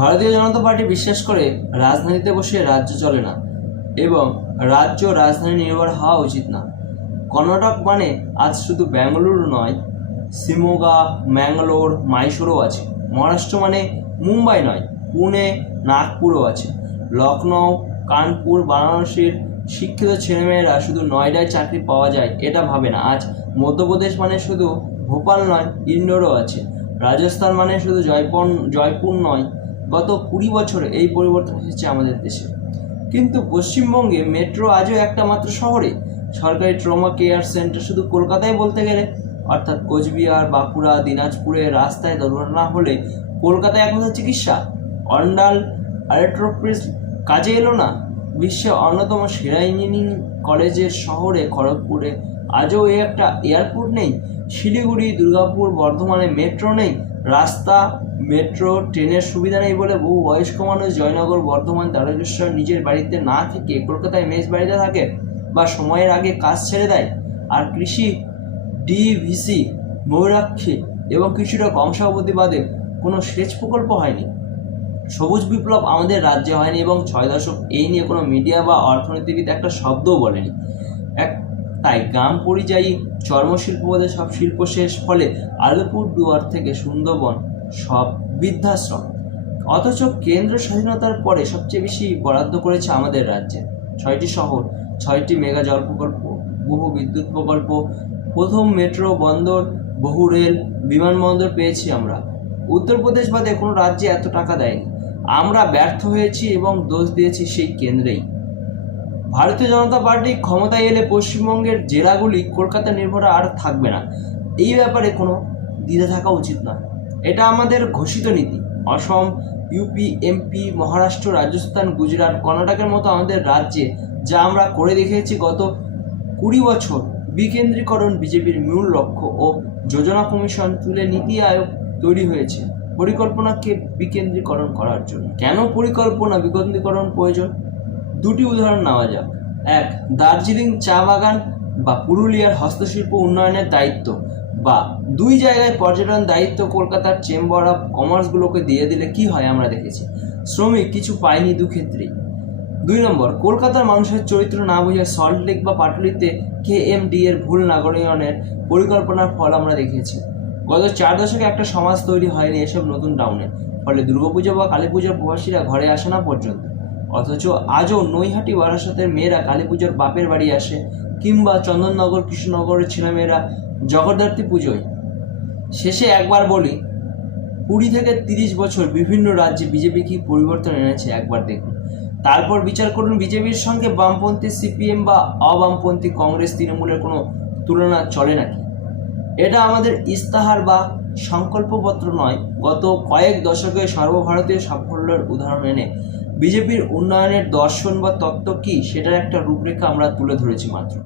ভারতীয় জনতা পার্টি বিশ্বাস করে রাজধানীতে বসে রাজ্য চলে না এবং রাজ্য রাজধানী নির্ভর হওয়া উচিত না। কর্ণাটক মানে আজ শুধু বেঙ্গালুরু নয়, শিমোগা, ম্যাঙ্গালোর, মাইসোরও আছে। মহারাষ্ট্র মানে মুম্বাই নয়, পুনে, নাগপুরও আছে। লখনৌ, কানপুর, বারাণসীর শিক্ষিত ছেলেমেয়েরা শুধু নয়ডায় চাকরি পাওয়া যায় এটা ভাবে না। আজ মধ্যপ্রদেশ মানে শুধু ভোপাল নয়, ইন্দোরও আছে। রাজস্থান মানে শুধু জয়পুর নয়, গত 20 বছরে এই পরিবর্তন এসেছে আমাদের দেশে। কিন্তু পশ্চিমবঙ্গে মেট্রো আজও একটা মাত্র শহরে। সরকারি ট্রমা কেয়ার সেন্টার শুধু কলকাতায় বলতে গেলে, অর্থাৎ কোচবিহার, বাঁকুড়া, দিনাজপুরে রাস্তায় দুর্ঘটনা হলে কলকাতায় একমাত্র চিকিৎসা। অন্ডাল আরেট্রোপ্রিস কাজে এলো না। বিশ্বের অন্যতম সেরা ইঞ্জিনিয়ারিং কলেজের শহরে খড়গপুরে আজও একটা এয়ারপোর্ট নেই। শিলিগুড়ি, দুর্গাপুর, বর্ধমানে মেট্রো নেই। রাস্তা, মেট্রো, ট্রেনের সুবিধা নেই বলে বহু বয়স্ক মানুষ জয়নগর, বর্ধমান, তারকেশ্বর নিজের বাড়িতে না থেকে কলকাতায় মেস বাড়িতে থাকে বা সময়ের আগে কাজ ছেড়ে দেয়। আর কৃষি, ডিভিসি, ময়ূরাক্ষী এবং কিছুটা কংসাবতী বাদে কোনো সেচ প্রকল্প হয়নি। সবুজ বিপ্লব আমাদের রাজ্যে হয়নি এবং 6 দশক এই নিয়ে কোনো মিডিয়া বা অর্থনীতিবিদ একটা শব্দও বলেনি। তাই গ্রাম পরিযায়ী চর্মশিল্পবাদে সব শিল্প শেষ, ফলে আলিপুরদুয়ার থেকে সুন্দরবন সব বৃদ্ধাশ্রম। অথচ কেন্দ্র স্বাধীনতার পরে সবচেয়ে বেশি বরাদ্দ করেছে আমাদের রাজ্যে। 6টি শহর, 6টি মেগা জল প্রকল্প, বহু বিদ্যুৎ প্রকল্প, প্রথম মেট্রো, বন্দর, বহু রেল, বিমানবন্দর পেয়েছি আমরা। উত্তরপ্রদেশ বাদে কোনো রাজ্যে এত টাকা দেয়নি। আমরা ব্যর্থ হয়েছি এবং দোষ দিয়েছি সেই কেন্দ্রেই। ভারতীয় জনতা পার্টি ক্ষমতায় এলে পশ্চিমবঙ্গের জেলাগুলি কলকাতা নির্ভর আর থাকবে না। এই ব্যাপারে কোনো দ্বিধা থাকা উচিত নয়। এটা আমাদের ঘোষিত নীতি। অসম, ইউপি, এমপি, মহারাষ্ট্র, রাজস্থান, গুজরাট, কর্ণাটকের মতো আমাদের রাজ্যে যা আমরা করে দেখিয়েছি গত 20 বছর। বিকেন্দ্রীকরণ বিজেপির মূল লক্ষ্য ও যোজনা কমিশন তুলে নীতি আয়োগ তৈরি হয়েছে পরিকল্পনাকে বিকেন্দ্রীকরণ করার জন্য। কেন পরিকল্পনা বিকেন্দ্রীকরণ প্রয়োজন? 2টি উদাহরণ নেওয়া যাক। 1, দার্জিলিং চা বাগান বা পুরুলিয়ার হস্তশিল্প উন্নয়নের দায়িত্ব বা 2 জায়গায় পর্যটন দায়িত্ব কলকাতার চেম্বার অফ কমার্সগুলোকে দিয়ে দিলে কি হয় আমরা দেখেছি। শ্রমিক কিছু পায়নি দুক্ষেত্রেই। 2 নম্বর, কলকাতার মানুষের চরিত্র না বুঝে সল্টলেক বা পাটুলিতে KMD এর ভুল নাগরিকনের পরিকল্পনার ফল আমরা দেখেছি। গত 4 দশকে একটা সমাজ তৈরি হয়নি এসব নতুন টাউনে, ফলে দুর্গাপুজো বা কালী পুজোর প্রবাসীরা ঘরে আসে না পর্যন্ত। অথচ আজও নৈহাটি, বারাসাতের মেয়েরা কালী পুজোর বাপের বাড়ি আসে, কিংবা চন্দননগর, কৃষ্ণনগরের ছেলেমেয়েরা জগদ্ধাত্রী পুজোয়। শেষে একবার বলি, 20 থেকে 30 বছর বিভিন্ন রাজ্যে বিজেপি কি পরিবর্তন এনেছে একবার দেখুন। তারপর বিচার করুন বিজেপির সঙ্গে বামপন্থী সিপিএম বা অবামপন্থী কংগ্রেস, তৃণমূলের কোনো তুলনা চলে নাকি? এটা আমাদের ইস্তাহার বা সংকল্পপত্র নয়। গত কয়েক দশকে সর্বভারতীয় সাফল্যের উদাহরণ এনে বিজেপির উন্নয়নের দর্শন বা তত্ত্ব কী সেটার একটা রূপরেখা আমরা তুলে ধরেছি মাত্র।